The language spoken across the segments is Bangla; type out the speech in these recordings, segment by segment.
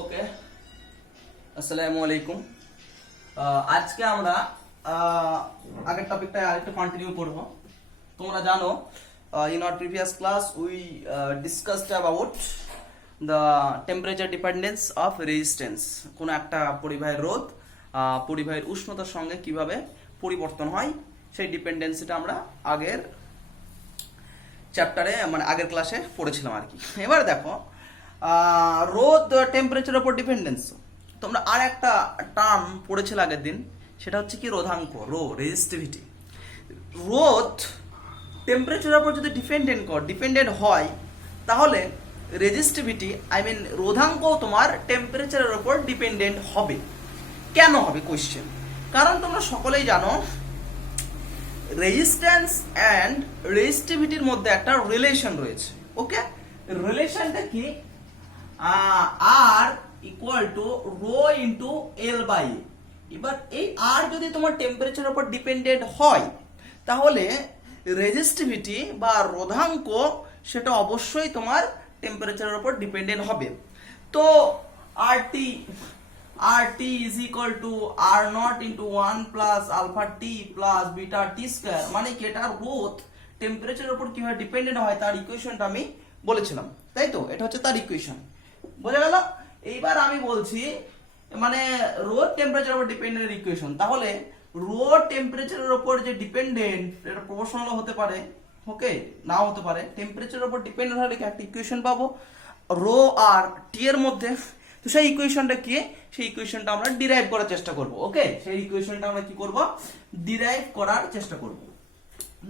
ওকে, আসসালামু আলাইকুম। আজকে আমরা আগের টপিকটা আরেকটু কন্টিনিউ করব। তোমরা জানো in our previous class we discussed about the temperature dependence of resistance। কোন একটা পরিবাহীর রোধ পরিবাহীর উষ্ণতার সঙ্গে কিভাবে পরিবর্তন হয় সেই ডিপেন্ডেন্সিটা আমরা আগের চ্যাপ্টারে মানে আগের ক্লাসে পড়েছিলাম আর কি। এবার দেখো রোধ টেম্পারেচারের উপর ডিপেন্ডেন্স। তোমরা আর একটা টার্ম পড়েছিলে আগের দিন, সেটা হচ্ছে কি রোধাঙ্ক, রেজিস্টিভিটি। রোধ টেম্পারেচারের উপর যদি ডিপেন্ডেন্ট হয় তাহলে রেজিস্টিভিটি রোধাঙ্ক তোমার টেম্পারেচারের উপর ডিপেন্ডেন্ট হবে। কেন হবে কোয়েশ্চেন? কারণ তোমরা সকলেই জানো রেজিস্ট্যান্স অ্যান্ড রেজিস্টিভিটির মধ্যে একটা রিলেশন রয়েছে। ওকে, রিলেশনটা কি? R equal to rho into L by A. এবার এই আর যদি তোমার টেম্পারেচারের উপর ডিপেন্ডেন্ট হয় তাহলে রেজিস্টিভিটি বা রোধাঙ্ক সেটা অবশ্যই তোমার টেম্পারেচারের উপর ডিপেন্ডেন্ট হবে। তো RT is equal to R0 into 1 plus alpha T plus beta T square, মানে কি এটা রোধ টেম্পারেচারের উপর কিভাবে ডিপেন্ডেন্ট হয় তার ইকুয়েশনটা আমি বলেছিলাম, তাই তো? এটা হচ্ছে তার ইকুয়েশন, বোঝা গেল? এইবার আমি বলছি মানে রোধ টেম্পারেচারের উপর ডিপেন্ডেন্ট ইকুয়েশন, তাহলে রো টেম্পারেচারের উপর যে ডিপেন্ডেন্ট এটা প্রপোর্শনাল হতে পারে, ওকে, নাও হতে পারে। টেম্পারেচারের উপর ডিপেন্ডেন্ট হলে একটা ইকুয়েশন পাবো রো আর টি এর মধ্যে। তো সেই ইকুয়েশনটা কি? সেই ইকুয়েশনটা আমরা ডিরাইভ করার চেষ্টা করব। ওকে, সেই ইকুয়েশনটা আমরা কি করব? ডিরাইভ করার চেষ্টা করব।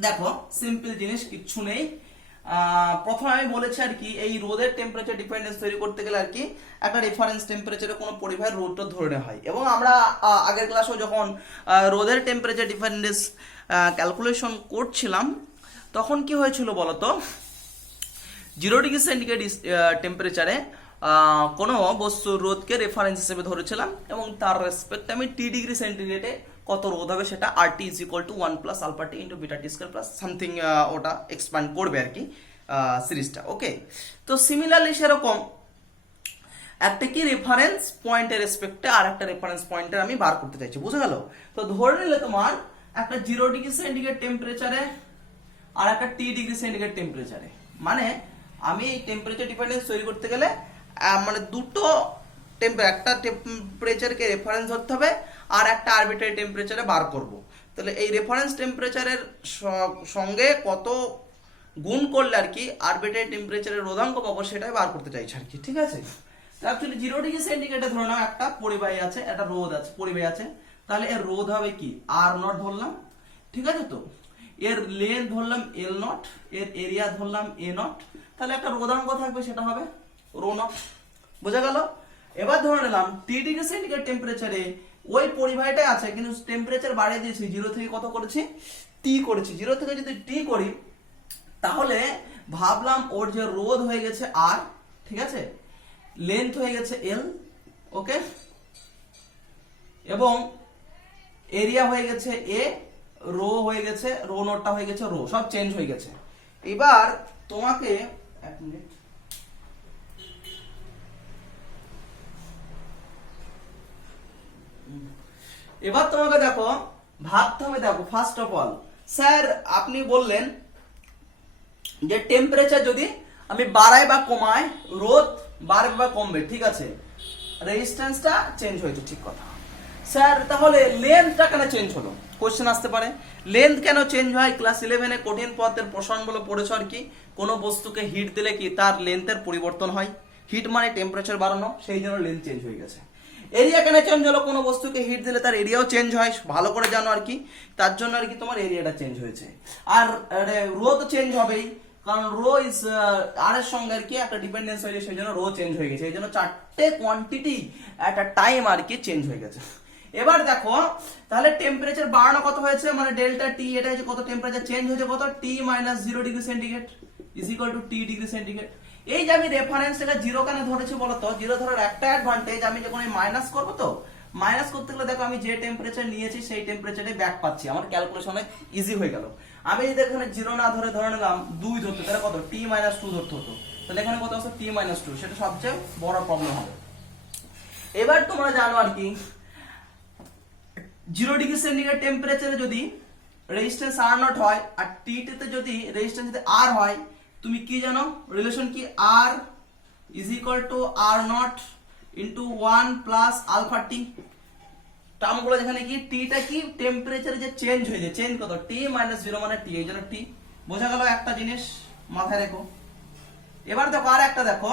দেখো সিম্পল জিনিস, কিচ্ছু নেই। প্রথমে আমি বলেছি আর কি এই রোদের টেম্পারেচার ডিপেন্ডেন্স তৈরি করতে গেলে আর কি একটা রেফারেন্স টেম্পারেচারে কোনো পরিবাহীর রোধটা ধরে নেওয়া হয়। এবং আমরা আগের ক্লাসেও যখন রোদের টেম্পারেচার ডিপেন্ডেন্স ক্যালকুলেশন করছিলাম তখন কি হয়েছিল বলতো, 0 ডিগ্রি সেন্টিগ্রেড টেম্পারেচারে কোনো বস্তুর রোধকে রেফারেন্স হিসেবে ধরেছিলাম এবং তার রেসপেক্টে আমি টি ডিগ্রি সেন্টিগ্রেডে কত রোধ হবে সেটা RT is equal to 1 plus alpha T into beta T square plus something ওটা এক্সপ্যান্ড করবে আর কি সিরিজটা। ওকে, তো সিমিলারলি সেরকম একটা কি রেফারেন্স পয়েন্টের রেসপেক্টে আর একটা রেফারেন্স পয়েন্টের আমি বার করতে চাইছি, বুঝে গেল? তো ধরে নিলে তোমার একটা 0 ডিগ্রি সেন্টিগ্রেড টেম্পারেচারে আর একটা টি ডিগ্রি সেন্টিগ্রেড টেম্পারেচারে, মানে আমি এই টেম্পারেচার ডিপেন্ডেন্স তৈরি করতে গেলে মানে দুটো একটা টেম্পারেচারকে রেফারেন্স ধরতে হবে আর একটা আরবিট্রারি টেম্পারেচারে বার করব। তাহলে এই রেফারেন্স টেম্পারেচারের সঙ্গে কত গুণ করলে আর কি আরবিট্রারি টেম্পারেচারের রোধাঙ্ক পাবো সেটাই বার করতে চাইছি আর কি, ঠিক আছে? অ্যাকচুয়ালি 0 ডিগ্রি সেন্টিগ্রেডে ধরে নাও একটা পরিবাহী আছে, একটা রোধ আছে, পরিবাহী আছে, তাহলে এর রোধ হবে কি R0 ধরলাম, ঠিক আছে? তো এর লেন্থ ধরলাম L0, এর এরিয়া ধরলাম A0, তাহলে একটা রোধাঙ্ক থাকবে সেটা হবে ρ0, বোঝা গেল? এবার ধরে নিলাম টি ডিগ্রি সেন্টিগ্রেড টেম্পারেচারে ওই পরিবাহীটাই আছে কিন্তু টেম্পারেচার বাড়িয়ে দিয়েছি, 0 থেকে কত করেছি? টি করেছি। 0 থেকে যদি টি করি তাহলে ভাবলাম ওর যে রোধ হয়ে গেছে আর, ঠিক আছে, লেন্থ হয়ে গেছে এল, ওকে, এবং এরিয়া হয়ে গেছে এ, রো হয়ে গেছে রো নোটটা হয়ে গেছে রো, সব চেঞ্জ হয়ে গেছে। এবার তোমাকে এক মিনিট, এবার তোমাকে দেখো ভাবতে হবে। দেখো ফার্স্ট অফ অল স্যার আপনি বললেন যে টেম্পারেচার যদি আমি বাড়াই বা কমাই রোধ বাড়বে বা কমবে, ঠিক আছে, রেজিস্ট্যান্সটা চেঞ্জ হয়েছে, ঠিক কথা। স্যার তাহলে লেন্থটা কেন চেঞ্জ হলো? কোশ্চেন আসতে পারে লেন্থ কেন চেঞ্জ হয়? ক্লাস 11-এ কঠিন পদার্থের প্রসারণ বলে পড়েছো আর কি, কোনো বস্তুকে হিট দিলে কি তার লেন্থের পরিবর্তন হয়, হিট মানে টেম্পারেচার বাড়ানো, সেই জন্য লেন্থ চেঞ্জ হয়ে গেছে। এরিয়া কেন চেঞ্জ হলো? কোনো বস্তুকে হিট দিলে তার এরিয়াও চেঞ্জ হয়, ভালো করে জানো আর কি, তার জন্য আর কি তোমার এরিয়াটা চেঞ্জ হয়েছে। আর রো তো চেঞ্জ হবেই, কারণ রো ইজ আর এর সঙ্গে আর কি একটা ডিপেন্ডেন্স হয়েছে, সেই জন্য রো চেঞ্জ হয়ে গেছে, এই জন্য চারটে কোয়ান্টিটি এট আ টাইম আর কি চেঞ্জ হয়ে গেছে। এবার দেখো তাহলে টেম্পারেচার বাড়ানো কত হয়েছে, মানে ডেল্টা টি, এটা হচ্ছে কত টেম্পারেচার চেঞ্জ হয়েছে, কত T minus 0 degree centigrade is equal to T degree centigrade. এই যে আমি রেফারেন্সটাকে 0 কেন ধরেছি বলতো? 0 ধরার একটা অ্যাডভান্টেজ, আমি যখন মাইনাস করবো তো মাইনাস করতে গেলে দেখো আমি যে টেম্পারেচার নিয়েছি সেই টেম্পারেচারে ব্যাক পাচ্ছি, আমার ক্যালকুলেশন অনেক ইজি হয়ে গেল। আমি যদি এখানে 0 না ধরে নিলাম 2 ধরতে, তাহলে কত টি মাইনাস 2 ধরতে হতো, তাহলে এখানে কত আছে টি মাইনাস 2, সেটা সবচেয়ে বড় প্রবলেম হবে। এবার তোমরা জানো আর কি 0 ডিগ্রি সেন্টিগ্রেড টেম্পারেচারে যদি রেজিস্ট্যান্স আর নট হয় আর টি তে যদি রেজিস্ট্যান্স যদি আর হয়, তুমি কি জানো রিলেশন কি R is equal to R nought into 1 plus alpha T. টার্মগুলো যেখানে কি টিটা কি টেম্পারেচারে যে চেঞ্জ হয়ে যায়, চেঞ্জ কত টি মাইনাস 0 মানে টি, এই জন্য টি। বোঝা গেল একটা জিনিস, মাথায় রেখো। এবার দেখো আর একটা দেখো,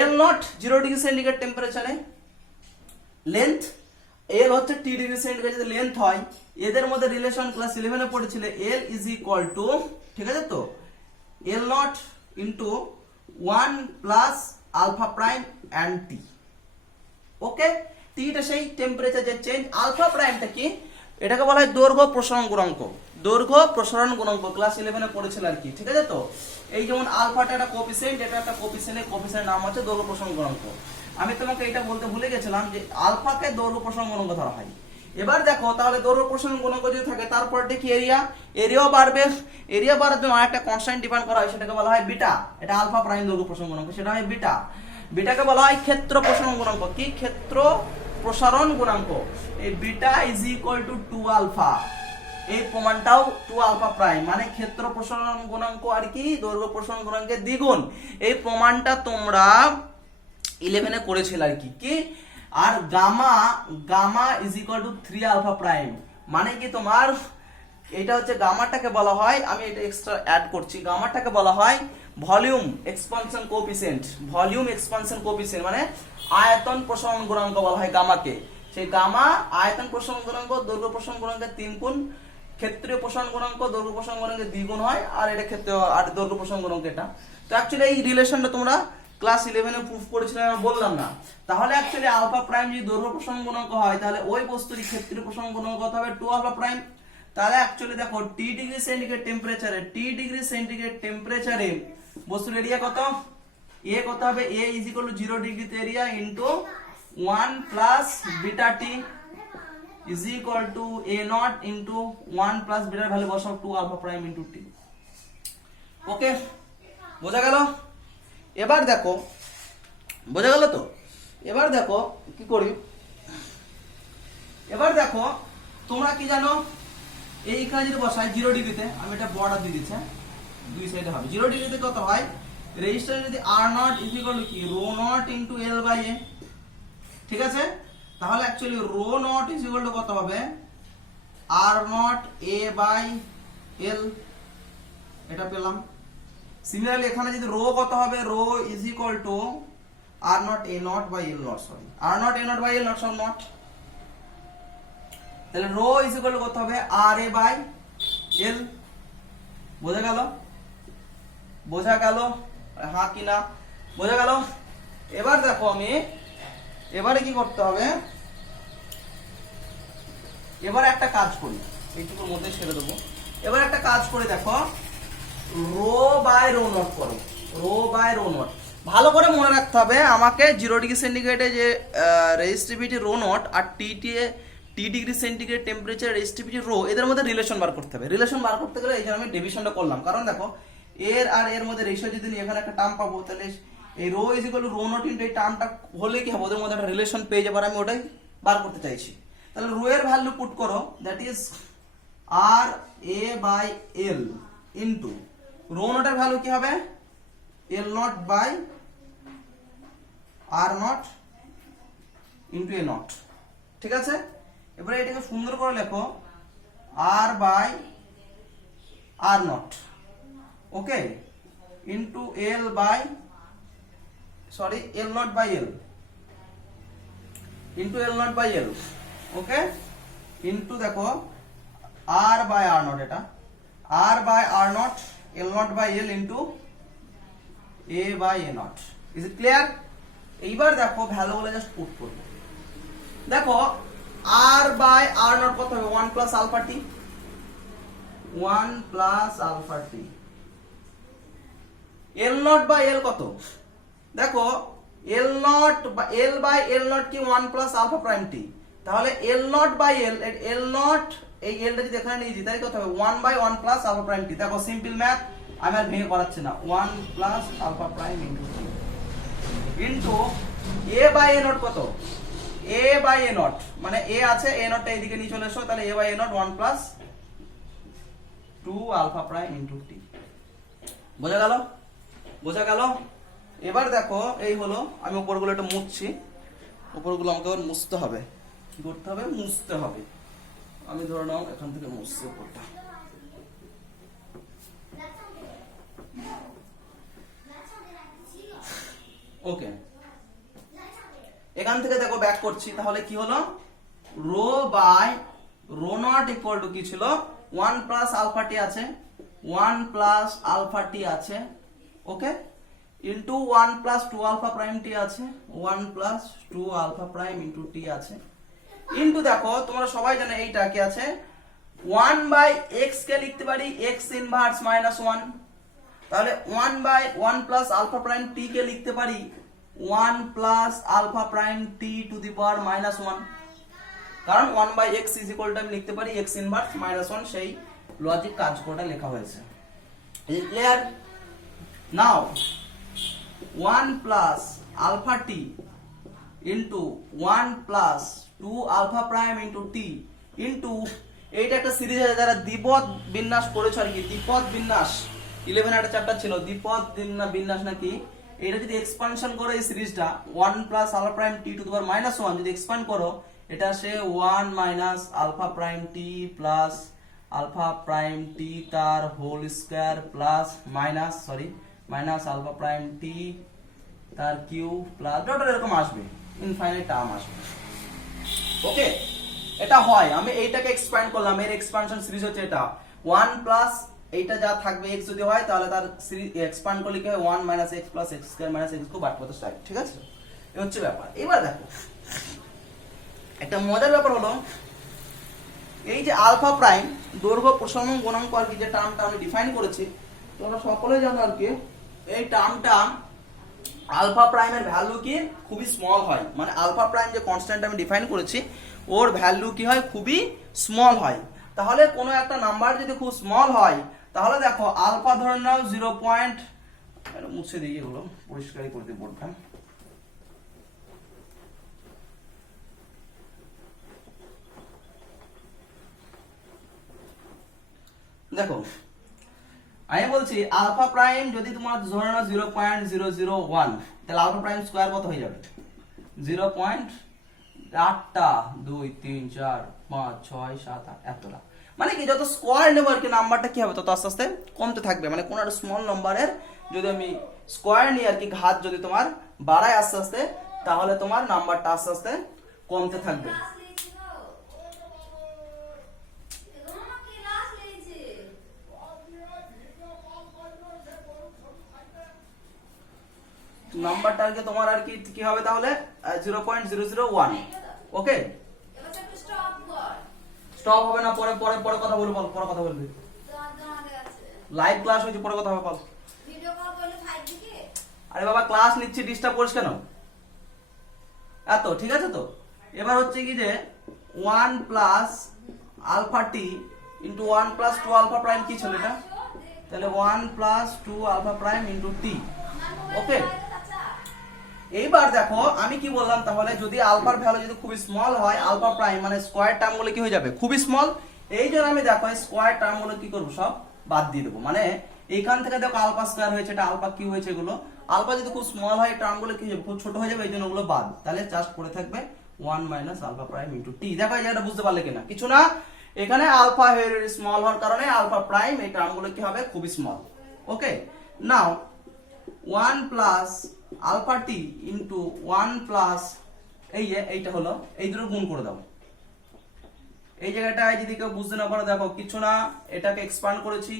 এল নট 0 ডিগ্রি সেন্টিগ্রেড টেম্পারেচারে লেন্থ, এল হচ্ছে টি ডিগ্রি সেন্টিগ্রেড যদি লেন্থ হয়, এদের মধ্যে রিলেশন ক্লাস 11 এ পড়েছিল এল ইজ ইকুয়াল টু, ঠিক আছে তো, L nought into 1 plus alpha prime and T. Okay, theta সেই টেম্পারেচার যে চেঞ্জ, আলফা প্রাইমটা কি, এটাকে বলা হয় দৈর্ঘ্য প্রসারণ গুণাঙ্ক। দৈর্ঘ্য প্রসারণ গুণাঙ্ক ক্লাস 11 এ পড়েছিল আর কি, ঠিক আছে তো। এই যেমন আলফাটা একটা কোএফিসিয়েন্ট, এটা একটা কোএফিসিয়েন্ট, কোএফিসিয়েন্টের নাম হচ্ছে দৈর্ঘ্য প্রসারণ গুণাঙ্ক। আমি তোমাকে এটা বলতে ভুলে গেছিলাম যে আলফাকে দৈর্ঘ্য প্রসারণ গুণাঙ্ক ধরা হয়। এবার দেখো তাহলে দৈর্ঘ্য প্রসারণ গুণাঙ্ক যদি থাকে তারপর দেখি এরিয়া, এরিয়াও বাড়বে। এরিয়া বাড়ার জন্য আরেকটা কনস্ট্যান্ট ডিফাইন করা হয়, সেটাকে বলা হয় বিটা। এটা আলফা প্রাইম দৈর্ঘ্য প্রসারণ গুণাঙ্ক, সেটা হয় বিটা। বিটাকে বলা হয় ক্ষেত্র প্রসারণ গুণাঙ্ক। কি ক্ষেত্র প্রসারণ গুণাঙ্ক? এই beta is equal to 2 alpha. এই প্রমাণটাও 2 আলফা প্রাইম, মানে ক্ষেত্র প্রসারণ গুণাঙ্ক আর কি দৈর্ঘ্য প্রসারণ গুণাঙ্কের দ্বিগুণ। এই প্রমাণটা তোমরা 11 এ করেছিল আর কি। কি আর gamma, gamma is equal to 3 alpha prime, মানে কি তোমার এটা হচ্ছে গামাটাকে বলা হয়, আমি এটা এক্সট্রা অ্যাড করছি, গামাটাকে বলা হয় volume expansion coefficient. Volume expansion coefficient মানে আয়তন প্রসারণ গুণাঙ্ক বলা হয় গামাকে। সেই গামা আয়তন প্রসারণ গুণাঙ্ক দৈর্ঘ্য প্রসারণ গুণাঙ্কের 3 গুণ, ক্ষেত্রীয় প্রসারণ গুণাঙ্ক দৈর্ঘ্য প্রসারণ গুণাঙ্কের 2 গুণ হয়, আর এটা ক্ষেত্রে আর দৈর্ঘ্য প্রসারণ গুণাঙ্ক এটা। তো অ্যাকচুয়ালি এই রিলেশনটা তোমরা ক্লাস 11 এ প্রুফ করেছিলে, আমি বললাম না। তাহলে অ্যাকচুয়ালি আলফা প্রাইম যদি দৈর্ঘ্য প্রসারণ গুণাঙ্ক হয়, তাহলে ওই বস্তুর ক্ষেত্রীয় প্রসারণ গুণাঙ্ক কত হবে? 2 আলফা প্রাইম। তাহলে অ্যাকচুয়ালি দেখো টি ডিগ্রি সেন্টিগ্রেড টেম্পারেচারে, টি ডিগ্রি সেন্টিগ্রেড টেম্পারেচারে বস্তুর এরিয়া কত? এ কত হবে? এ ইজ ইকুয়াল টু 0 ডিগ্রিতে area into 1 plus beta T is equal two A not into 1 plus bitter value বসাও 2 আলফা প্রাইম ইনটু টি। ওকে, বোঝা গেল? এবার দেখো, বোঝা গেল তো? এবার দেখো কি করি, এবার দেখো তোমরা কি জানো, এইখানে যদি বসাই 0 ডিগ্রিতে, আমি এটা বর্ডার দিয়ে দিচ্ছি, দুই সাইডে হবে 0 ডিগ্রিতে কত হয়? রেজিস্ট্যান্স যদি R nought is equal to কি rho nought into L by A, ঠিক আছে? তাহলে actually rho nought is equal to কত হবে? আর নট এ বাই এল, এটা পেলাম। সিমিলারলি এখানে যদি রো কত হবে? Rho is equal to R nought A nought by L nought, sorry R nought A nought by L nought সব নট। তাহলে রো ইজ ইকুয়াল টু কত হবে? R A by L. বোঝা গেল? বোঝা গেল? হ্যাঁ কি না? বোঝা গেল? এবার দেখো আমি এবারে কি করতে হবে, এবার একটা কাজ করি, এইটুকুর মধ্যে ছেড়ে দেবো। এবার একটা কাজ করে দেখো, রো বাই রো নট করো, রো বাই রো নট। ভালো করে মনে রাখতে হবে আমাকে 0 ডিগ্রি সেন্টিগ্রেডে যে রেজিস্টিভিটি রো নট আর t degree centigrade temperature resistivity rho, এদের মধ্যে রিলেশন বার করতে হবে। রিলেশন বার করতে গেলে এই যে আমি ডিভিশনটা করলাম, কারণ দেখো এর আর এর মধ্যে রেশিও যদি নিই, এখানে একটা টার্ম পাবো, তাহলে এই rho is equal to rho nought into এই টার্মটা হলে কি হবে, ওদের মধ্যে একটা রিলেশন পেয়ে যাবার, আমি ওটাই বার করতে চাইছি। তাহলে রো এর ভ্যালু পুট করো, that is R A by L into rho নটের ভ্যালু কি হবে? L nought by R nought into A nought, ঠিক আছে? এবারে এটাকে সুন্দর করে লেখো, R by R nought, okay, into L by, sorry L nought by L, into L nought by L, okay, into দেখো আর বাই আর নট, এটা R by R nought L nought by L into A by A nought. Is it clear? এইবার দেখো ভ্যালুগুলো জাস্ট পুট করব। দেখো আর বাই আর নট কত হবে? 1 plus alpha T, 1 plus alpha T. L nought by L কত? দেখো L nought L by L nought কি 1 প্লাস আলফা প্রাইম টি, তাহলে L nought by L, L nought এই এলটা যদি এখানে নিয়ে যাই তাহলে কত হবে? 1 by 1 plus alpha prime t. দেখো সিম্পল ম্যাথ, আমি আর ভেঙে করাচ্ছি না, 1 plus alpha prime into t into A by A nought কত, এ বাই এ নট মানে এ আছে, এ নটটা এইদিকে নিয়ে চলে এসো, তাহলে A by A nought 1 plus 2 alpha prime into T. বোঝা গেল? বোঝা গেল? এবার দেখো এই হলো, আমি উপরগুলো একটু মুছছি, উপরগুলো আমাকে আবার মুছতে হবে। কি করতে হবে? মুছতে হবে। আমি ধরে নাও এখান থেকে মুছছি উপরটা। ওকে, এখান থেকে দেখো ব্যাক করছি, তাহলে কি হলো, rho by rho nought equal to কি ছিল, 1 প্লাস আলফা টি আছে, 1 প্লাস আলফা টি আছে, ওকে, ইন্টু 1 প্লাস 2 আলফা প্রাইম টি আছে, 1 প্লাস 2 আলফা প্রাইম ইন্টু টি আছে, ইন্টু দেখো তোমরা সবাই জানো এইটা কি আছে, 1 বাই এক্স কে লিখতে পারি এক্স ইনভার্স মাইনাস 1, তাহলে 1 by 1 plus alpha prime t কে লিখতে পারি 1 plus alpha prime T to the power minus 1, কারণ 1 by x is equal to আমি লিখতে পারি এক্স ইনভার্স মাইনাস 1, সেই লজিক কার্যকরটা লেখা হয়েছে। Is clear? Now 1 plus alpha t into 1 plus 2 alpha prime into t into, এইটা একটা সিরিজ আছে যারা দ্বিপদ বিন্যাস করেছে আর কি, দ্বিপদ বিন্যাস 11 একটা চ্যাপ্টার ছিল দ্বিপদ বিন্যাস নাকি, এটা যদি এক্সপানশন করো এই সিরিজটা 1 plus alpha prime T to the power minus 1 যদি এক্সপ্যান্ড করো, এটা আসে 1 মাইনাস আলফা প্রাইম টি প্লাস আলফা প্রাইম টি তার whole square plus minus minus alpha prime T তার কিউব প্লাস ডট এরকম আসবে, ইনফাইনাইট টার্ম আসবে। ওকে, এটা হয়, আমি এইটাকে এক্সপ্যান্ড করলাম, এর এক্সপানশন সিরিজ হচ্ছে এটা 1 প্লাস এইটা যা থাকবে x যদি হয় তাহলে তার সিরিজ এক্সপ্যান্ড করলে কি হয় 1 minus x plus x square minus x को বাদ করতে স্টার্ট, ঠিক আছে? এই হচ্ছে ব্যাপার। এবার দেখো একটা মজার ব্যাপার হলো, এই যে আলফা প্রাইম দৈর্ঘ্য প্রসারণ গুণাঙ্ক আর কি যে টার্মটা আমি ডিফাইন করেছি, তোমরা সকলেই জানো আর কি, এই টার্মটা আলফা প্রাইমের ভ্যালু কি খুবই স্মল হয়, মানে আলফা প্রাইম যে কনস্ট্যান্ট আমি ডিফাইন করেছি ওর ভ্যালু কি হয়, খুবই স্মল হয়। তাহলে কোনো একটা নাম্বার যদি খুব স্মল হয়, তাহলে দেখো আলফা ধরে নাও 0. মুছে দিই, এগুলো পরিষ্কারই করে দিই বোর্ডটা। দেখো আমি বলছি আলফা প্রাইম যদি তোমার ধরে নাও 0.001, তাহলে আলফা প্রাইম স্কয়ার কত হয়ে যাবে, 0.8টা 2 3 4 5 6 7 8 এতটা, মানে কি যত স্কয়ার নেব আর কি নাম্বারটা কি হবে তত আস্তে আস্তে কমতে থাকবে, মানে কোন একটা স্মল নাম্বারের যদি আমি স্কয়ার নিই আর কি ঘাত যদি তোমার বাড়ায় আস্তে আস্তে, তাহলে তোমার নাম্বারটা আস্তে আস্তে কমতে থাকবে। নাম্বারটা আর কি তোমার আর কি হবে তাহলে 0.001, ওকে? স্টপ হবে না, পরে পরে পরে কথা বলবো, পরে কথা বলবি, লাইভ ক্লাস হয়েছে, পরে কথা হবে, বল। ভিডিও কল করলে থাকবে কি? আরে বাবা ক্লাস নিচ্ছি, ডিস্টার্ব করিস কেন এত, ঠিক আছে তো? এবার হচ্ছে কি যে 1 plus alpha t into 1 plus 2 alpha prime কি ছিল এটা, তাহলে 1 plus 2 alpha prime into t, okay? এইবার দেখো আমি কি বললাম, তাহলে যদি আলফার ভ্যালু যদি খুবই স্মল হয়, আলফা প্রাইম মানে স্কয়ার টার্ম গুলো কি হয়ে যাবে, খুবই স্মল। এই জন্য আমি দেখো স্কয়ার টার্ম গুলো কি করব, সব বাদ দিয়ে দেবো, মানে এইখান থেকে দেখো আলফা স্কয়ার হয়েছে, এটা আলফা কিউ হয়েছে, এগুলো আলফা যদি খুব স্মল হয় টার্ম গুলো কি হবে, খুব ছোট হয়ে যাবে, এই জন্য ওগুলো বাদ, তাহলে জাস্ট পড়ে থাকবে 1 minus alpha prime into t. দেখো এই জায়গাটা বুঝতে পারলে কিনা, কিছু না, এখানে আলফা ভেরি স্মল হওয়ার কারণে আলফা প্রাইম এই টার্ম গুলো কি হবে, খুবই small, okay? Now 1 plus alpha t into 1 plus এইটা হলো, এই দুটো গুণ করে দাও। এই জায়গাটায় যদি কেউ বুঝতে না পারো, দেখো কিছু না, এটাকে এক্সপ্যান্ড করেছি,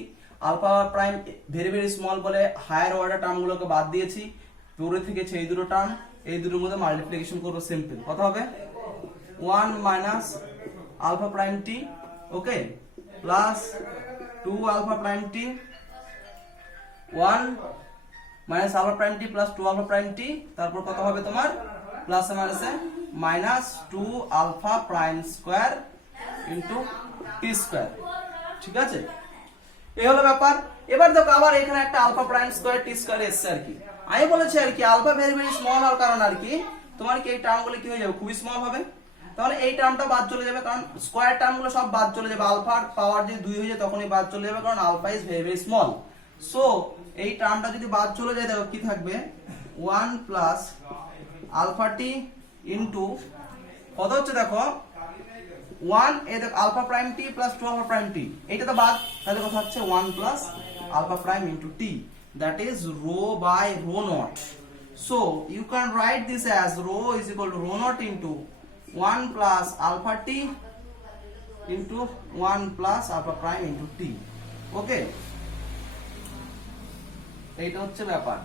alpha prime very very small বলে হায়ার অর্ডার টার্মগুলোকে বাদ দিয়েছি, পরে থেকেছে এই দুটো টার্ম, এই দুটোর মধ্যে মাল্টিপ্লিকেশন করবো, সিম্পল কত হবে 1 minus alpha prime t, okay, plus 2 alpha prime t, 1 minus alpha prime টি প্লাস 2 আলফা প্রাইম টি, তারপর কত হবে তোমার প্লাস মাইনাসে minus 2 alpha prime square into t square, ঠিক আছে? এই হলো ব্যাপার। এবার দেখো আবার এখানে একটা আলফা প্রাইম স্কয়ার টি স্কয়ার এসছে আর কি, আমি বলেছি আর কি আলফা ভেরি ভেরি স্মল হওয়ার কারণ আর কি তোমার কি এই টার্মগুলো কি হয়ে যাবে, খুবই স্মল হবে। তাহলে এই টার্মটা বাদ চলে যাবে, কারণ স্কয়ার টার্মগুলো সব বাদ চলে যাবে। আলফার পাওয়ার যদি 2 হয়ে যায় তখনই বাদ চলে যাবে, কারণ alpha is very very small. So এই টার্মটা যদি বাদ চলে যায় দেখো কি থাকবে, 1 প্লাস আলফা টি ইন্টু কত হচ্ছে দেখো 1 এই দেখো আলফা প্রাইম টি প্লাস 2 আলফা প্রাইম টি, এটা তো বাদ, তাহলে কথা হচ্ছে 1 plus alpha prime into t, that is rho by rho naught. So you can write this as rho is equal to rho naught into 1 plus alpha t into 1 plus alpha prime into t. Okay, এইটা হচ্ছে ব্যাপার।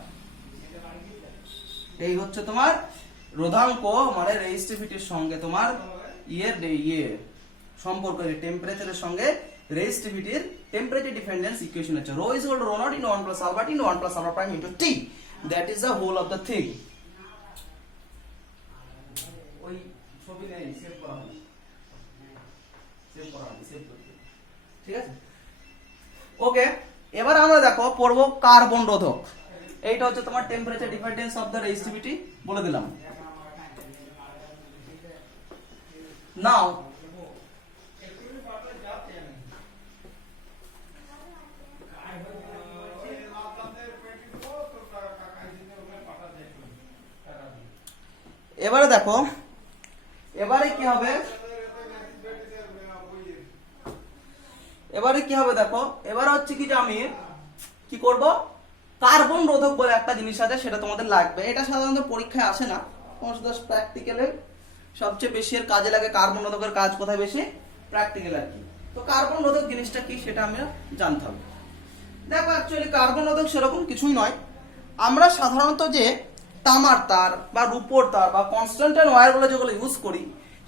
এই হচ্ছে তোমার রোধাঙ্ক মানে রেজিস্টিভিটির সঙ্গে তোমার সম্পর্ক, টেম্পারেচারের সঙ্গে রেজিস্টিভিটির টেম্পারেচার ডিপেন্ডেন্স ইকুয়েশন হচ্ছে rho is equal to rho naught into 1 plus alpha t into 1 plus alpha prime into t. That is the whole of the thing. ওই ছবি নেই, সেভ করা হবে, ঠিক আছে। ওকে, এবার আমরা দেখো পড়বো কার্বন রোধক। এইটা হচ্ছে তোমার temperature dependence of the resistivity বলে দিলাম। নাও এবারে দেখো এবারে কি হবে, দেখো এবারে হচ্ছে কি যে আমি কি করব, কার্বন রোধক বলে একটা জিনিস আছে, সেটা তোমাদের লাগবে। এটা সাধারণত পরীক্ষায় আসে না, প্র্যাকটিক্যালে সবচেয়ে বেশি এর কাজে লাগে। কার্বন রোধকের কাজ কোথায় বেশি, প্র্যাকটিক্যাল আর কি। তো কার্বন রোধক জিনিসটা কি সেটা আমরা জানতে হবে। দেখো অ্যাকচুয়ালি কার্বন রোধক সেরকম কিছুই নয়। আমরা সাধারণত যে তামার তার বা রূপোর তার বা কনস্ট্যান্ট ওয়্যারগুলো যেগুলো ইউজ করি,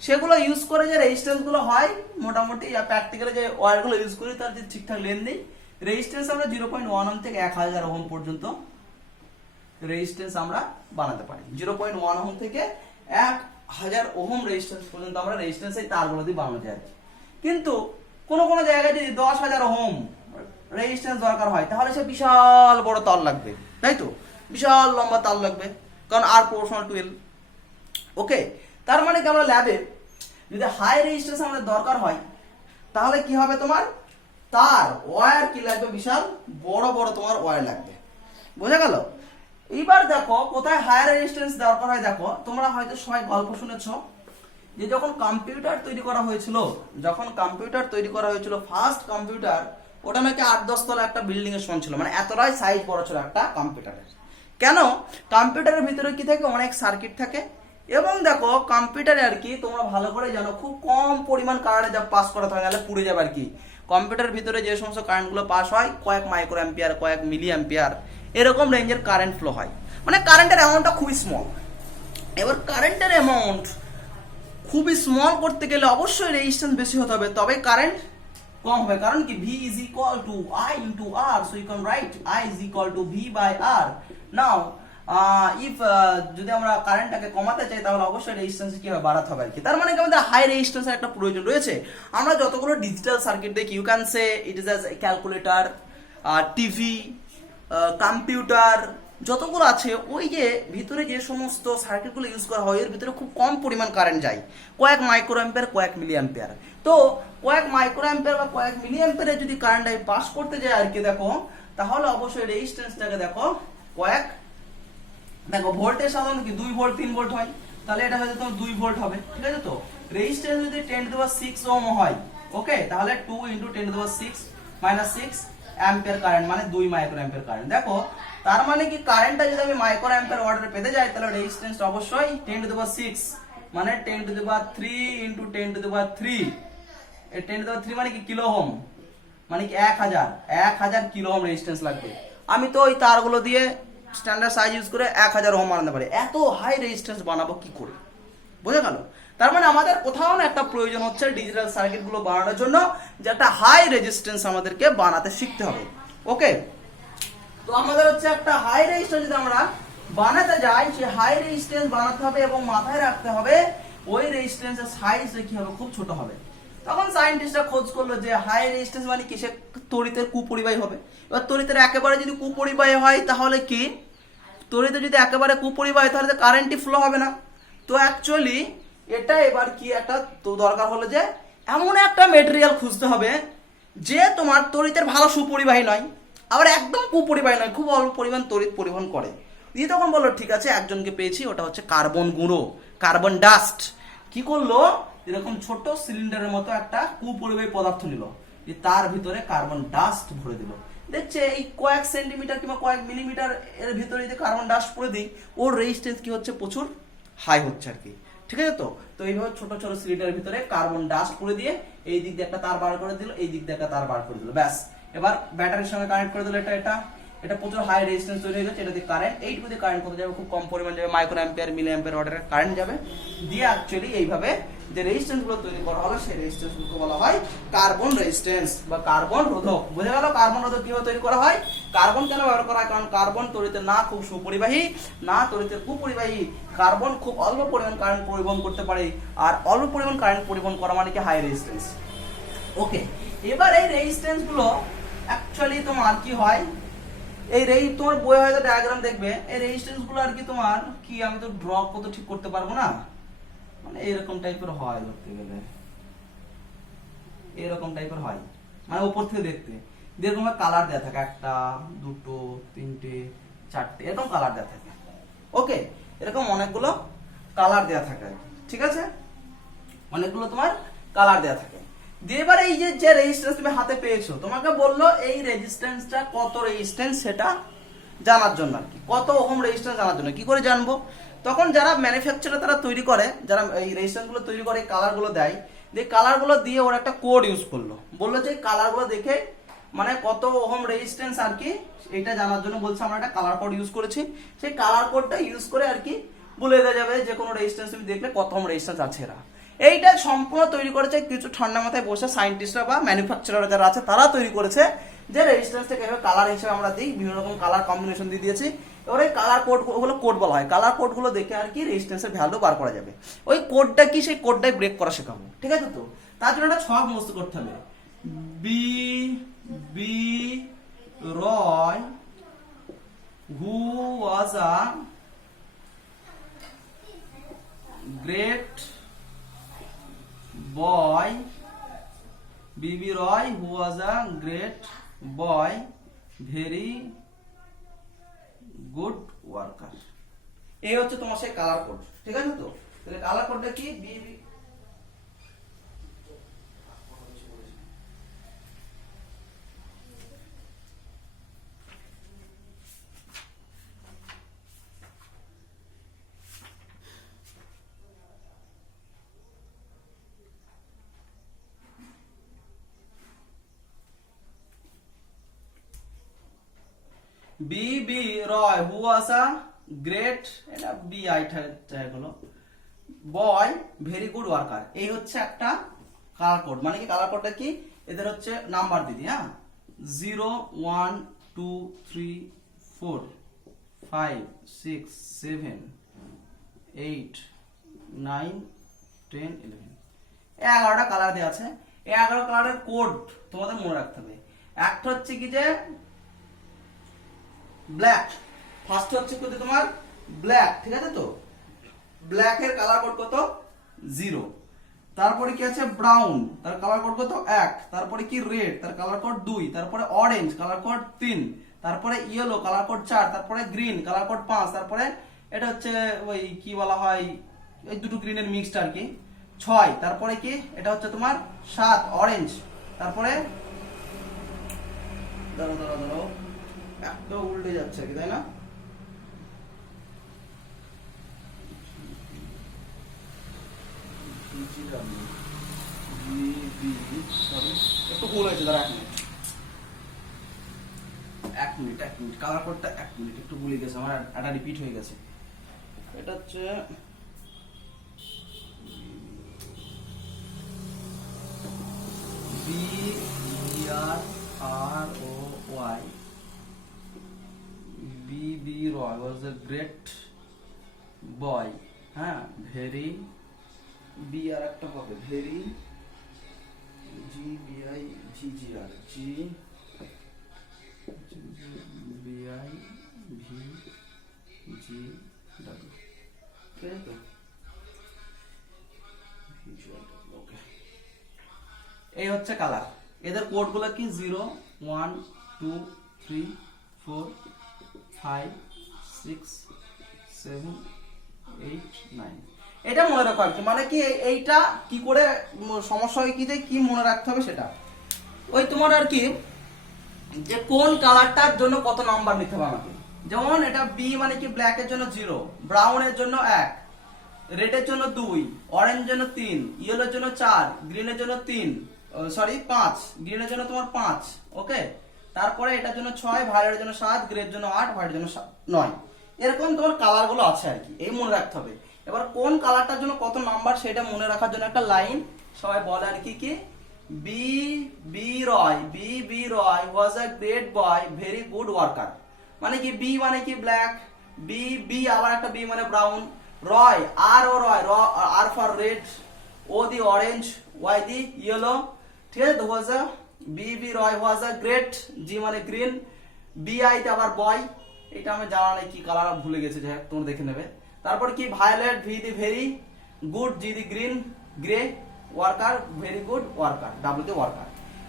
সেগুলো ইউজ করে যে রেজিস্ট্যান্স গুলো হয় মোটামুটি প্র্যাকটিক্যালি যে ওয়্যারগুলো ইউজ করি তার যে ঠিকঠাক লেন নেই, রেজিস্ট্যান্স আমরা 0.1 ওহম থেকে 1000 ওহম পর্যন্ত রেজিস্ট্যান্স আমরা বানাতে পারি। 0.1 ওহম থেকে 1000 ওহম রেজিস্ট্যান্স পর্যন্ত আমরা রেজিস্ট্যান্স এই তারগুলো দিয়ে বানানো যায়। কিন্তু কোন কোন জায়গায় যদি 10,000 ওহম রেজিস্ট্যান্স দরকার হয়, তাহলে সে বিশাল বড় তার লাগবে, তাই তো, বিশাল লম্বা তার লাগবে, কারণ আর প্রপোর্শনাল টু এল। ওকে, তার মানে কি আমরা ল্যাবে যদি হাই রেজিস্ট্যান্স আমাদের দরকার হয়, তাহলে কি হবে, তোমার তার ওয়্যার কি লাগবে, বিশাল বড় বড় তোমার ওয়্যার লাগবে। বোঝা গেল? এইবার দেখো কোথায় হায়ার রেজিস্ট্যান্স দরকার হয়। দেখো তোমরা হয়তো সবাই গল্প শুনেছো যে যখন কম্পিউটার তৈরি করা হয়েছিল, ফার্স্ট কম্পিউটার, ওটা নাকি 8-10 তলা একটা বিল্ডিং এর সমান ছিল, মানে এতটাই সাইজ বড় ছিল একটা কম্পিউটারের। কেন? কম্পিউটারের ভিতরে কি থাকে, অনেক সার্কিট থাকে, এবং দেখো কম্পিউটারে আর কি তোমরা ভালো করে জানো খুব কম পরিমাণ কারেন্ট যা পাস করাতে হয়, নাহলে পুড়ে যাবে আর কি। কম্পিউটারের ভিতরে যে সমস্ত কারেন্টগুলো পাস হয়, কয়েক মাইক্রো অ্যাম্পিয়ার, কয়েক মিলি অ্যাম্পিয়ার, এরকম রেঞ্জের কারেন্ট ফ্লো হয়, মানে কারেন্টের অ্যামাউন্টটা খুবই স্মল। এবার কারেন্টের অ্যামাউন্ট খুবই স্মল করতে গেলে অবশ্যই রেজিস্ট্যান্স বেশি হতে হবে, তবে কারেন্ট কম হবে। কারণ কি, V is equal to I into R, so you can write I is equal to V by R. Now if যদি আমরা কারেন্টটাকে কমাতে চাই, তাহলে অবশ্যই রেজিস্ট্যান্স কি হবে, বাড়াতে হবে আর কি। তার মানে কি আমাদের হাই রেজিস্ট্যান্সের একটা প্রয়োজন রয়েছে। আমরা যতগুলো ডিজিটাল সার্কিট দেখি, you can say it is as calculator, TV, computer, যতগুলো আছে, ওই যে ভিতরে যে সমস্ত সার্কিটগুলো ইউজ করা হয়, এর ভিতরে খুব কম পরিমাণ কারেন্ট যায়, কয়েক মাইক্রো অ্যাম্পিয়ার, কয়েক মিলি অ্যাম্পিয়ার। তো কয়েক মাইক্রো অ্যাম্পিয়ার বা কয়েক মিলি অ্যাম্পিয়ারে যদি কারেন্ট পাস করতে যায় আর কি, দেখো তাহলে অবশ্যই রেজিস্ট্যান্সটাকে দেখো ভোল্টেজ সাধারণত কি 2 ভোল্ট 3 ভোল্ট হয়, তাহলে এটা হয়তো তোমার 2 ভোল্ট হবে, ঠিক আছে। তো রেজিস্ট্যান্স যদি 10⁶ ওহম হয়, ওকে, তাহলে 2 × 10⁻⁶ অ্যাম্পিয়ার কারেন্ট, মানে 2 মাইক্রো অ্যাম্পিয়ার কারেন্ট। দেখো তার মানে কি কারেন্টটা যদি আমি মাইক্রো অ্যাম্পিয়ার অর্ডারে পেতে যাই, তাহলে রেজিস্ট্যান্সটা অবশ্যই 10⁶, মানে 10⁻³ × 10⁻³ এই 10⁻³ মানে কি কিলো ওহম, মানে কি 1000 কিলো ওহম রেজিস্ট্যান্স লাগবে। আমি তো ওই তারগুলো দিয়ে স্ট্যান্ডার্ড সাইজ ইউজ করে 1000 ওহম বানাতে পারি, এত হাই রেজিস্ট্যান্স বানাবো কি করে? বোঝা গেল? তার মানে আমাদের কোথাও না একটা প্রয়োজন হচ্ছে ডিজিটাল সার্কিট গুলো বানানোর জন্য, যে একটা হাই রেজিস্ট্যান্স আমাদেরকে বানাতে শিখতে হবে। ওকে, তো আমাদের হচ্ছে একটা হাই রেজিস্ট্যান্স যদি আমরা বানাতে যাই, সেই হাই রেজিস্ট্যান্স বানাতে হবে এবং মাথায় রাখতে হবে ওই রেজিস্ট্যান্সের সাইজ কি হবে, খুব ছোট হবে। তখন সায়েন্টিস্টরা খোঁজ করলো যে হাই রেজিস্ট্যান্স মানে কি, সে তড়িতের কুপরিবাহী হবে। এবার তড়িতের একেবারে যদি কুপরিবাহী হয়, তাহলে কি তড়িতে যদি একেবারে কুপরিবাহী তাহলে তো কারেন্টই ফ্লো হবে না। তো অ্যাকচুয়ালি এটা এবার কি একটা তো দরকার হলো যে এমন একটা মেটেরিয়াল খুঁজতে হবে যে তোমার তড়িতের ভালো সুপরিবাহী নয়, আবার একদম কুপরিবাহী নয়, খুব অল্প পরিমাণ তড়িৎ পরিবহন করে। দিয়ে তখন বললো ঠিক আছে, একজনকে পেয়েছি, ওটা হচ্ছে কার্বন গুঁড়ো, কার্বন ডাস্ট। কি করলো, এরকম ছোট সিলিন্ডারের মতো একটা কুপরিবাহী পদার্থ নিল, তার ভিতরে কার্বন ডাস্ট ভরে দিল। দেখছে এই কয়েক সেন্টিমিটার কিংবা কয়েক মিলিমিটার এর ভিতরে যদি কার্বন ডাস্ট পরে দিই, ওর রেজিস্ট্যান্স কি হচ্ছে, প্রচুর হাই হচ্ছে আর কি। ঠিক আছে, তো এইভাবে ছোট ছোট সিলিন্ডারের ভিতরে কার্বন ডাস্ট করে দিয়ে এই দিক দিয়ে একটা তার বার করে দিল, এই দিক দিয়ে একটা তার বার করে দিল, ব্যাস। এবার ব্যাটারির সঙ্গে কানেক্ট করে দিল, এটা প্রচুর হাই রেজিস্ট্যান্স তৈরি হয়ে যাচ্ছে। এটা দিয়ে কারেন্ট, এইটুকু দিয়ে কারেন্ট কত যাবে, খুব কম পরিমাণ যাবে, মাইক্রো অ্যাম্পিয়ার মিলি অ্যাম্পিয়ার অর্ডারের কারেন্ট যাবে। দিয়ে অ্যাকচুয়ালি এইভাবে যে রেজিস্ট্যান্স গুলো তৈরি করা হলো, সেই রেজিস্ট্যান্স গুলোকে বলা হয় কার্বন রেজিস্ট্যান্স বা কার্বন রোধক। বুঝে গেল কার্বন রোধক কিভাবে তৈরি করা হয়। কার্বন কেন ব্যবহার করা হয়, কারণ কার্বন তড়িতে না খুব সুপরিবাহী না তড়িতে কুপরিবাহী। কার্বন খুব অল্প পরিমাণ কারেন্ট পরিবহন করতে পারে, আর অল্প পরিমাণ কারেন্ট পরিবহন করা মানে কি হাই রেজিস্ট্যান্স। ওকে, এবার এই রেজিস্ট্যান্স গুলো অ্যাকচুয়ালি তোমার কি হয়, এই তোমার বই হয়তো ডায়াগ্রাম দেখবে, এই রেজিস্ট্যান্স গুলো আর কি তোমার কি, আমি তো ড্র কত ঠিক করতে পারবো না, মানে এরকম টাইপের হয়, ধরতে গেলে এরকম টাইপের হয়, মানে উপর থেকে দেখতে এরকম কালার দেওয়া থাকে, একটা দুটো তিনটে চারটে এরকম কালার দেওয়া থাকে। ওকে, এরকম অনেকগুলো কালার দেওয়া থাকে, ঠিক আছে, অনেকগুলো তোমার কালার দেওয়া থাকে। দিয়ে এবার এই যে রেজিস্ট্যান্স তুমি হাতে পেয়েছো, তোমাকে বললো এই রেজিস্ট্যান্সটা কত রেজিস্ট্যান্স সেটা জানার জন্য আর কি, কত ওহম রেজিস্ট্যান্স জানার জন্য। কি করে জানবো, তখন যারা ম্যানুফ্যাকচারার তারা তৈরি করে, যারা এই রেজিস্ট্যান্স গুলো তৈরি করে, কালার গুলো দেয়, দিয়ে কালার গুলো দিয়ে ওরা একটা কোড ইউজ করলো, বললো যে কালার গুলো দেখে মানে কত ওহম রেজিস্ট্যান্স আর কি এটা জানার জন্য বলছে আমরা একটা কালার কোড ইউজ করেছি। সেই কালার কোডটা ইউজ করে আর কি বলে দেওয়া যাবে যে কোনো রেজিস্ট্যান্স তুমি দেখলে কত ওহম রেজিস্ট্যান্স আছে। এরা এইটা সম্পূর্ণ তৈরি করেছে কিছু ঠান্ডা মাথায় বসে সায়েন্টিস্টরা বা ম্যানুফ্যাকচারার যারা আছে তারা তৈরি করেছে, যে রেজিস্ট্যান্সটাকে এভাবে কালার হিসেবে আমরা দিই, বিভিন্ন রকম কালার কম্বিনেশন দিয়ে দিয়েছি। এবার এই কালার কোড গুলো কোড বলা হয়, কালার কোড গুলো দেখে আর কি রেজিস্ট্যান্সের ভ্যালু বার করা যাবে। ওই কোডটা কি, সেই কোডটাই ব্রেক করা শেখাবো, ঠিক আছে। তো তার জন্য একটা ছক মুখস্থ করতে হবে, B B Roy who was a great boy, B.B. Roy who was a great boy, very good worker। এই হচ্ছে তোমার সেই কালার কোড, ঠিক আছে। তো তাহলে কালার কোডটা কি, বিবি B.B. Roy who was a great, এটা B.I. হলো boy, very good worker। এই হচ্ছে একটা কালার কোড, মানে কি কালার কোডটা কি, এদের হচ্ছে নাম্বার দিদি, হ্যাঁ, 0 1 2 3 4 5 6 7 8 9 10 11, 11টা কালার দেওয়া আছে। এই 11 কালারের কোড তোমাদের মনে রাখতে হবে। একটা হচ্ছে কি যে ব্ল্যাক, ফার্স্ট হচ্ছে কত তোমার ব্ল্যাক, ঠিক আছে। তো ব্ল্যাক এর কালার কোড কত 0, তারপরে কি আছে ব্রাউন, তার কালার কোড কত 1, তারপরে কি রেড, তার কালার কোড 2, তারপরে অরেঞ্জ কালার কোড 3, তারপরে ইয়েলো কালার কোড 4, তারপরে গ্রিন কালার কোড 5, তারপরে এটা হচ্ছে ওই কি বলা হয় এই দুটো গ্রিনের মিক্সড আর কি 6, তারপরে কি এটা হচ্ছে তোমার 7 অরেঞ্জ, তারপরে দাঁড়াও একটা উল্টে যাচ্ছে কি, তাই না, একটু ভুল হয়েছে, দাঁড়া এক মিনিট কালার কোডটা 1 মিনিট একটু ভুলে গেছে আমার, এটা রিপিট হয়ে গেছে। এটা হচ্ছে BRROY, B.B. Roy was a great boy, হ্যাঁ, very B আর একটা হবে very GBI GGR GBI G W, ঠিক আছে তো? ওকে, এই হচ্ছে কালার। এদের কোড গুলো কি 0 1 2 3 4 5 6 7 8 9। এটা মনে রাখো আর কি, মানে কি এইটা কি করে সমস্যা হয় কি যে কি মনে রাখতে হবে সেটা ওই তোমার আর কি যে কোন কালারটার জন্য কত নাম্বার নিতে হবে আমাকে। যেমন এটা বি মানে কি ব্ল্যাক এর জন্য 0, ব্রাউন এর জন্য 1, রেড এর জন্য 2, অরেঞ্জ জন্য 3, ইয়েলো এর জন্য 4, গ্রিন এর জন্য 5, গ্রিন এর জন্য তোমার 5, ওকে। তারপরে এটার জন্য 6, ভায়োলেট এর জন্য 7, গ্রে এর জন্য 8, হোয়াইট এর জন্য 9। এরকম তোমার কালার গুলো আছে আর কি, এই মনে রাখতে হবে। এবার কোন কালারটার জন্য কত নাম্বার সেটা মনে রাখার জন্য একটা লাইন সবাই বলে আর কি কি B Roy was a great boy, very good worker. মানে কি বি মানে কি ব্ল্যাক, বি আবার একটা বি মানে brown, Roy R for red, O the orange, Y the yellow, ঠিক আছে তো? ওয়াজ আ B Roy was a great, জি মানে গ্রিন, বি আই তে আবার বয়, এটা আমি জানা নেই কি কালার ভুলে গেছে, যাই হোক তোমরা দেখে নেবে। তারপর কি violet, V the very good, G the green, grey worker, very good worker, W the worker.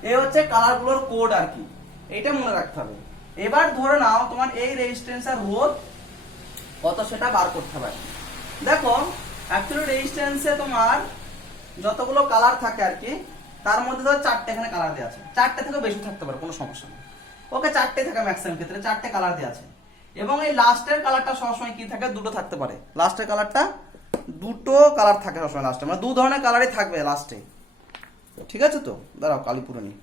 এই হচ্ছে কালার গুলোর কোড আর কি, এটা মনে রাখতে হবে। এবার ধরে নাও তোমার এই রেজিস্ট্যান্স আর রোধ কত সেটা বার করতে হবে। দেখো অ্যাকচুয়ালি রেজিস্ট্যান্সে তোমার যতগুলো কালার থাকে আর কি, তার মধ্যে ধর 4টে এখানে কালার দেওয়া আছে, 4টে থেকে বেশি থাকতে পারে, কোনো সমস্যা নেই। ওকে, 4টে থাকে ম্যাক্সিমাম ক্ষেত্রে, 4টে কালার দেওয়া আছে। এবং এই লাস্টের কালারটা সবসময় কি থাকে, দুটো থাকতে পারে। লাস্টের কালারটা দুটো কালার থাকে সবসময় লাস্টে, মানে 2 ধরনের কালারই থাকবে লাস্টে, ঠিক আছে তো? দাঁড়াও কালীপুরে নি।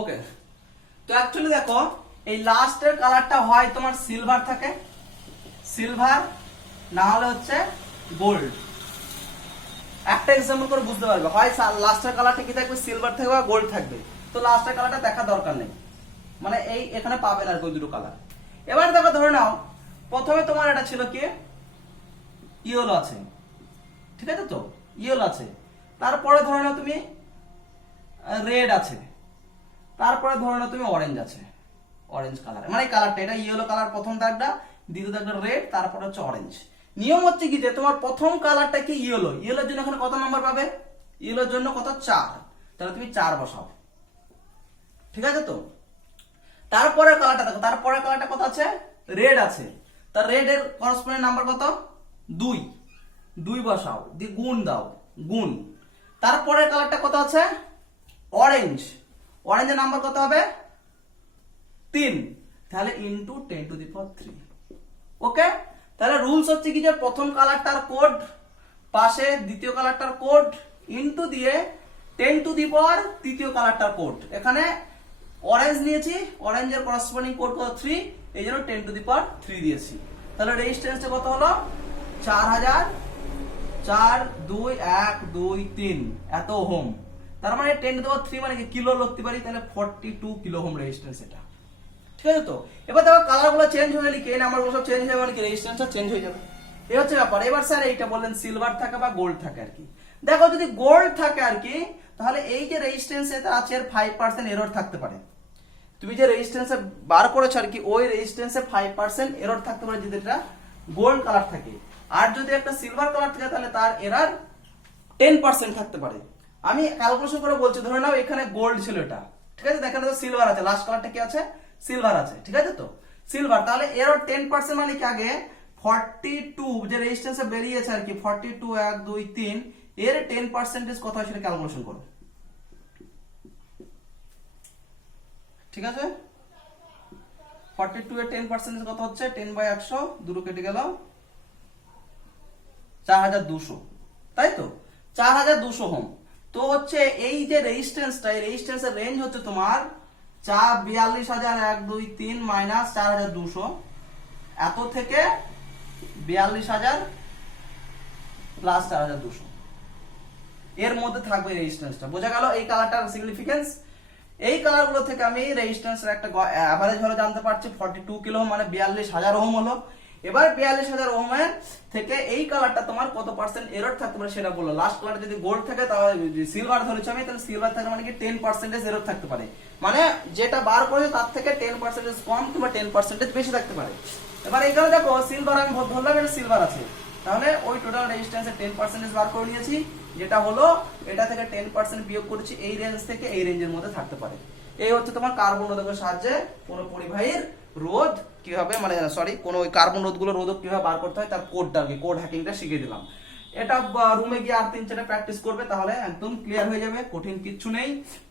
ওকে, তো অ্যাকচুয়ালি দেখো এই লাস্টের কালারটা হয় তোমার সিলভার থাকে, সিলভার না হলে হচ্ছে গোল্ড। একটা এক্সাম্পল করে বুঝতে পারবে, হয় লাস্টের কালারটা কি থাকবে, সিলভার থাকবে বা গোল্ড থাকবে। তো লাস্টের কালারটা দেখা দরকার নেই, মানে এই এখানে পাবে না আর ওই দুটো কালার। এবার দেখো ধরে নাও প্রথমে তোমার এটা ছিল কি ইয়েলো আছে, ঠিক আছে তো? ইয়েলো আছে, তারপরে ধরে নাও তুমি রেড আছে, তারপরে ধরে নাও তুমি অরেঞ্জ আছে, অরেঞ্জ কালার, মানে এই কালারটা এটা ইয়েলো কালার প্রথম দাগটা, দ্বিতীয় দাগটা রেড, তারপরে হচ্ছে অরেঞ্জ। নিয়ম হচ্ছে কি যে তোমার প্রথম কালারটা কি ইয়েলো, ইয়েলোর জন্য এখানে কত নাম্বার পাবে, ইয়েলোর জন্য কত 4, তাহলে তুমি 4 বসাও, ঠিক আছে তো? তারপরে কালারটা দেখো, তারপরে কালারটা কত আছে, রেড আছে, তার রেড এর করসপন্ডিং নাম্বার কত 2, 2 বসাও, দিয়ে গুণ দাও, গুণ। তারপরে কালারটা কত আছে অরেঞ্জ, অরেঞ্জের নাম্বার কত হবে 3, তাহলে ইনটু 10 টু দি পাওয়ার 3। ওকে, তাহলে রুলস হচ্ছে কি যে প্রথম কালারটার কোড পাশে দ্বিতীয় কালারটার কোড ইনটু দিয়ে 10 টু দি পাওয়ার তৃতীয় কালারটার কোড। এখানে অরেঞ্জ নিয়েছি, অরেঞ্জের করসপন্ডিং কোড কত 3, এই জন্য 10 টু দি পাওয়ার 3 দিয়েছি। তাহলে রেজিস্ট্যান্সটা কত হলো 4000, 4 2 1 2 3 এত ওহম। তার মানে 10 টু দি পাওয়ার 3 মানে কি কিলো লিখতে পারি, তাহলে 42 কিলো ওহম রেজিস্ট্যান্স এটা, ঠিক আছে তো? এবার দেখো কালারগুলো চেঞ্জ হয়ে গেলে কি নাম্বারগুলো সব চেঞ্জ হয়ে মানে কি রেজিস্ট্যান্সটা চেঞ্জ হয়ে যাবে, এই হচ্ছে ব্যাপার। এবার স্যার এইটা বললেন সিলভার থাকে বা গোল্ড থাকে আর কি। দেখো যদি গোল্ড থাকে আর কি, তাহলে এই যে রেজিস্ট্যান্স এটা আছে এর 5% এরর থাকতে পারে। তুমি যে রেজিস্ট্যান্সে বার করেছো আর কি, ওই রেজিস্ট্যান্সে 5% এরর থাকতে পারে যদি এটা গোল্ড কালার থাকে। আর যদি একটা সিলভার কালার থাকে তাহলে তার এরর 10% থাকতে পারে। আমি ক্যালকুলেশন করে বলছি, ধরে নাও এখানে গোল্ড ছিল এটা, ঠিক আছে? দেখেন তো সিলভার আছে, লাস্ট কালারটা কি আছে, সিলভার আছে, ঠিক আছে তো? সিলভার, তাহলে এরর 10% মানে কি আগে 42 যে রেজিস্ট্যান্সে বেরিয়েছে আর কি, 42 1 2 3 এর 10% কত হয় সেটা ক্যালকুলেশন করো, ঠিক আছে? 42 এর 10% কত হচ্ছে, 10/100, দুটো কেটে গেল 4200, তাই তো? 4200 ওহম। তো হচ্ছে এই যে রেজিস্ট্যান্সটা, এই রেজিস্ট্যান্সের রেঞ্জ হচ্ছে তোমার 42,123 মাইনাস 4,200 এত থেকে 42,000 প্লাস 4,200 এর মধ্যে থাকবে রেজিস্ট্যান্সটা। বোঝা গেল এই কালারটার সিগনিফিকেন্স। এই কালারগুলো থেকে আমি রেজিস্ট্যান্সের একটা অ্যাভারেজ ভ্যালু জানতে পারছি 42 কিলো ওহম, মানে 42,000 ওহম হলো। এবার 42,000 ওহমের থেকে এই কালারটা তোমার কত পার্সেন্ট এরর থাকতে পারে সেটা বললো। লাস্ট কালারটা যদি গোল্ড থাকে তাহলে সিলভার ধরেছি আমি, তাহলে সিলভার থাকে মানে কি 10% এরর থাকতে পারে, মানে যেটা বার করেছে তার থেকে 10% কম কিংবা 10% বেশি থাকতে পারে। এবার এইখানে দেখো সিলভার আমি ধরলাম এটা সিলভার আছে, তাহলে ওই টোটাল রেজিস্ট্যান্সের 10% বার করে নিয়েছি, যেটা হলো এটা থেকে 10% বিয়োগ করেছি, এই রেঞ্জ থেকে এই রেঞ্জের মধ্যে থাকতে পারে। এই হচ্ছে তোমার কার্বন রোধকের সাহায্যে কোনো পরিবাহীর রোধ কিভাবে, মানে সরি কোনো ওই কার্বন রোধগুলো রোধক কিভাবে বার করতে হয় তার কোডটা আর কি, কোড হ্যাকিংটা শিখিয়ে দিলাম। এটা রুমে গিয়ে আর 3-4 প্র্যাকটিস করবে, তাহলে একদম ক্লিয়ার হয়ে যাবে। কঠিন কিচ্ছু নেই,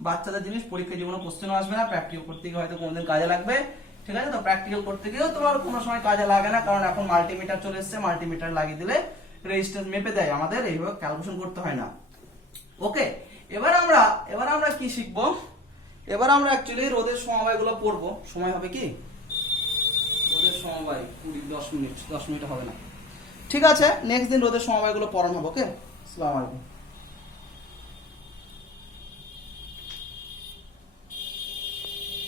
বাচ্চাদের জিনিস, পরীক্ষা জীবনে কোশ্চেনও আসবে না, প্র্যাকটিক্যাল করতে গিয়ে হয়তো কোনোদিন কাজে লাগবে। ঠিক আছে, তো প্র্যাকটিক্যাল করতে গিয়েও তোমার কোনো সময় কাজে লাগে না, কারণ এখন মাল্টিমিটার চলে এসেছে, মাল্টিমিটার লাগিয়ে দিলে রেজিস্ট্যান্স মেপে দেয়, আমাদের এইভাবে ক্যালকুলেশন করতে হয় না। ওকে, এবার আমরা কি শিখবো? এবার আমরা অ্যাকচুয়ালি রোধের সমবায়গুলো পড়বো। সময় হবে কি রোধের সমবায় 10 মিনিট হবে না। ঠিক আছে, নেক্সট দিন রোধের সমবায়গুলো পড়ানো হবে। ওকে, আসসালামু আলাইকুম।